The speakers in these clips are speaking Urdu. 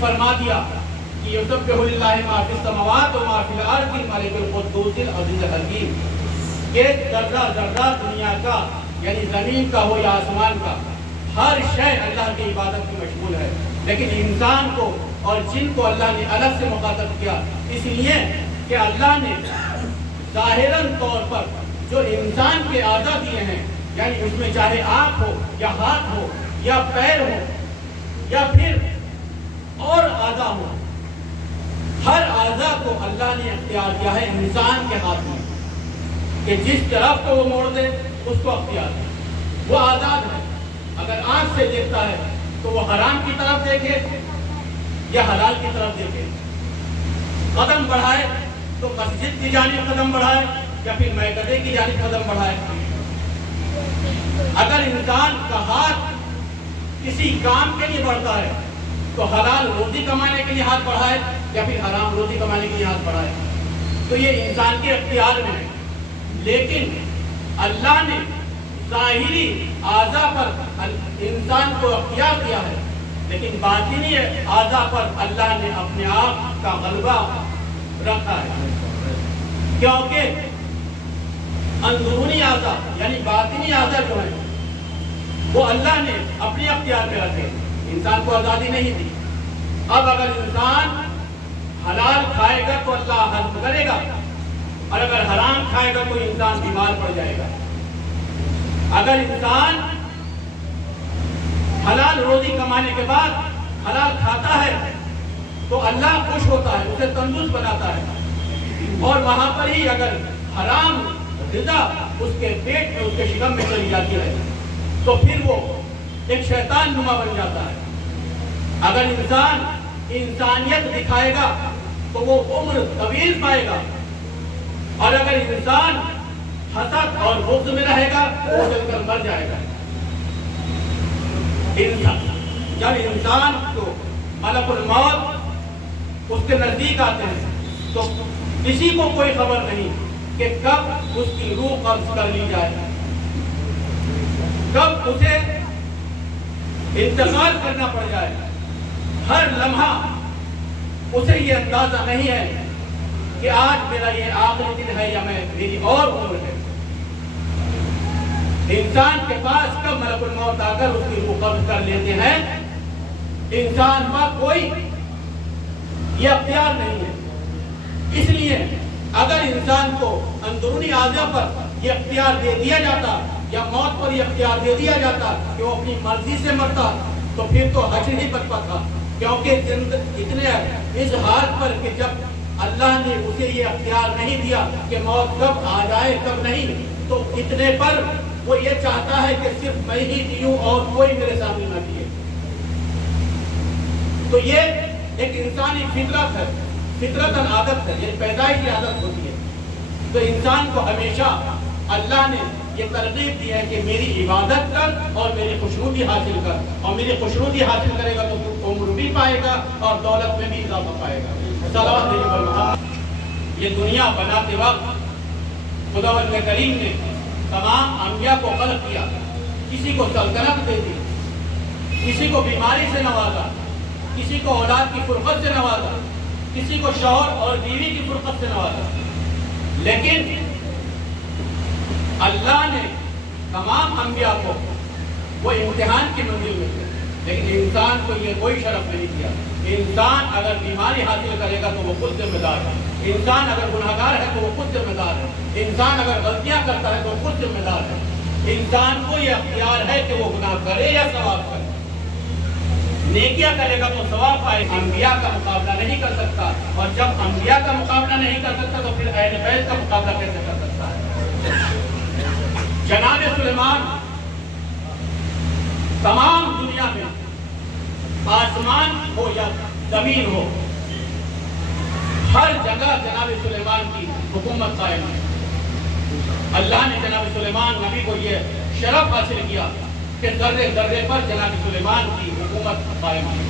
فرما دیا کہ یسبح للہ ما فی السماوات و ما فی الارض الملک القدوس العزیز الحکیم، کہ ذرہ ذرہ دنیا کا یعنی زمین کا ہو یا آسمان کا ہر شے اللہ کی عبادت میں مشغول ہے، لیکن انسان کو اور جن کو اللہ نے الگ سے مخاطب کیا، اس لیے کہ اللہ نے ظاہراً طور پر جو انسان کے اعضاء دیے ہیں، یعنی اس میں چاہے آنکھ ہو یا ہاتھ ہو یا پیر ہو یا پھر اور اعضاء ہو، ہر اعضاء کو اللہ نے اختیار کیا ہے انسان کے ہاتھ میں، کہ جس طرف کو وہ موڑ دے اس کو اختیار ہے، وہ آزاد ہے۔ اگر آنکھ سے دیکھتا ہے تو وہ حرام کی طرف دیکھے یا حلال کی طرف دیکھے، قدم بڑھائے تو مسجد کی جانب قدم بڑھائے یا پھر میکدے کی جانب قدم بڑھائے۔ اگر انسان کا ہاتھ کسی کام کے لیے بڑھتا ہے تو حلال روزی کمانے کے لیے ہاتھ بڑھائے یا پھر حرام روزی کمانے کے لیے ہاتھ بڑھائے، تو یہ انسان کے اختیار میں ہے۔ لیکن اللہ نے ظاہری اعضاء پر انسان کو اختیار دیا ہے، لیکن باطنی اعضاء پر اللہ نے اپنے آپ کا غلبہ رکھا ہے، کیونکہ اندرونی اعضاء یعنی باطنی اعضاء جو ہیں وہ اللہ نے اپنے اختیار میں رکھے، انسان کو آزادی نہیں دی۔ اب اگر انسان حلال کھائے گا تو اللہ ہضم کرے گا، اور اگر حرام کھائے گا تو انسان بیمار پڑ جائے گا۔ اگر انسان حلال روزی کمانے کے بعد حلال کھاتا ہے تو اللہ خوش ہوتا ہے، اسے تندرست بناتا ہے، اور وہاں پر ہی اگر حرام غذا اس کے پیٹ میں اس کے شکم میں چلی جاتی ہے تو پھر وہ ایک شیطان نما بن جاتا ہے۔ اگر انسان انسانیت دکھائے گا تو وہ عمر طویل پائے گا، اور اگر انسان حسد اور بغض میں رہے گا تو وہ جل کر مر جائے گا۔ جب انسان کو ملک الموت اس کے نزدیک آتے ہیں تو کسی کو کوئی خبر نہیں کہ کب اس کی روح قبض کر لی جائے، کب اسے انتقال کرنا پڑ جائے۔ ہر لمحہ اسے یہ اندازہ نہیں ہے کہ آج میرا یہ آخری دن ہے یا میری اور عمر ہے۔ انسان کے پاس کب ملک الموت آ کر اس کی روح قبض کر لیتے ہیں، انسان کا کوئی یہ اختیار نہیں ہے۔ اس لیے اگر انسان کو اندرونی اعضاء پر یہ اختیار دے دیا جاتا یا موت پر یہ اختیار دے دیا جاتا کہ وہ اپنی مرضی سے مرتا تو پھر تو حشر ہی بچتا تھا، کیونکہ اتنے اس حال پر کہ جب اللہ نے اسے یہ اختیار نہیں دیا کہ موت کب آ جائے کب نہیں، تو اتنے پر وہ یہ چاہتا ہے کہ صرف میں ہی جیوں اور کوئی میرے سامنے نہ جیے۔ تو یہ ایک انسانی فطرت ہے، فطرتاً عادت ہے، یہ پیدائشی عادت ہوتی ہے۔ تو انسان کو ہمیشہ اللہ نے یہ ترغیب دی ہے کہ میری عبادت کر اور میری خوشنودی حاصل کر، اور میری خوشنودی حاصل کرے گا تو عمر بھی پائے گا اور دولت میں بھی اضافہ پائے گا۔ صلوات پر محمد۔ یہ دنیا بناتے وقت خداوند کریم نے تمام انبیاء کو خلق کیا، کسی کو سلطنت دے دی، کسی کو بیماری سے نوازا، کسی کو اولاد کی فرقت سے نوازا، کسی کو شوہر اور بیوی کی فرقت سے نوازا، لیکن اللہ نے تمام انبیاء کو وہ امتحان کی منزل میں تھے، لیکن انسان کو یہ کوئی شرف نہیں دیا۔ انسان اگر بیماری حاصل کرے گا تو وہ خود ذمہ دار ہے، انسان اگر گناہگار ہے تو وہ خود ذمہ دار ہے، انسان اگر غلطیاں کرتا ہے تو خود ذمہ دار ہے۔ انسان کو یہ اختیار ہے کہ وہ گناہ کرے یا ثواب کرے، نیکیاں کرے گا تو ثواب پائے۔ انبیاء کا مقابلہ نہیں کر سکتا، اور جب انبیاء کا مقابلہ نہیں کر سکتا تو پھر اہل بیت کا مقابلہ کیسے کر سکتا ہے؟ جناب سلیمان تمام دنیا میں آسمان ہو یا زمین ہو ہر جگہ جناب سلیمان کی حکومت قائم ہے۔ اللہ نے جناب سلیمان نبی کو یہ شرف حاصل کیا کہ ذرے ذرے پر جناب سلیمان کی حکومت قائم ہے۔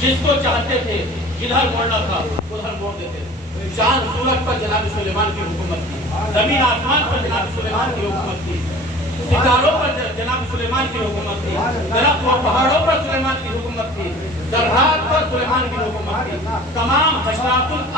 جس کو چاہتے تھے جدھر موڑنا تھا ادھر موڑ دیتے تھے۔ چاند سورج پر جناب سلیمان کی حکومت تھی، زمین آسمان پر جناب سلیمان کی حکومت تھی، ستاروں پر جناب سلیمان کی حکومت تھی، درخت اور پہاڑوں پر سلیمان کی حکومت تھی، ذرات پر سلیمان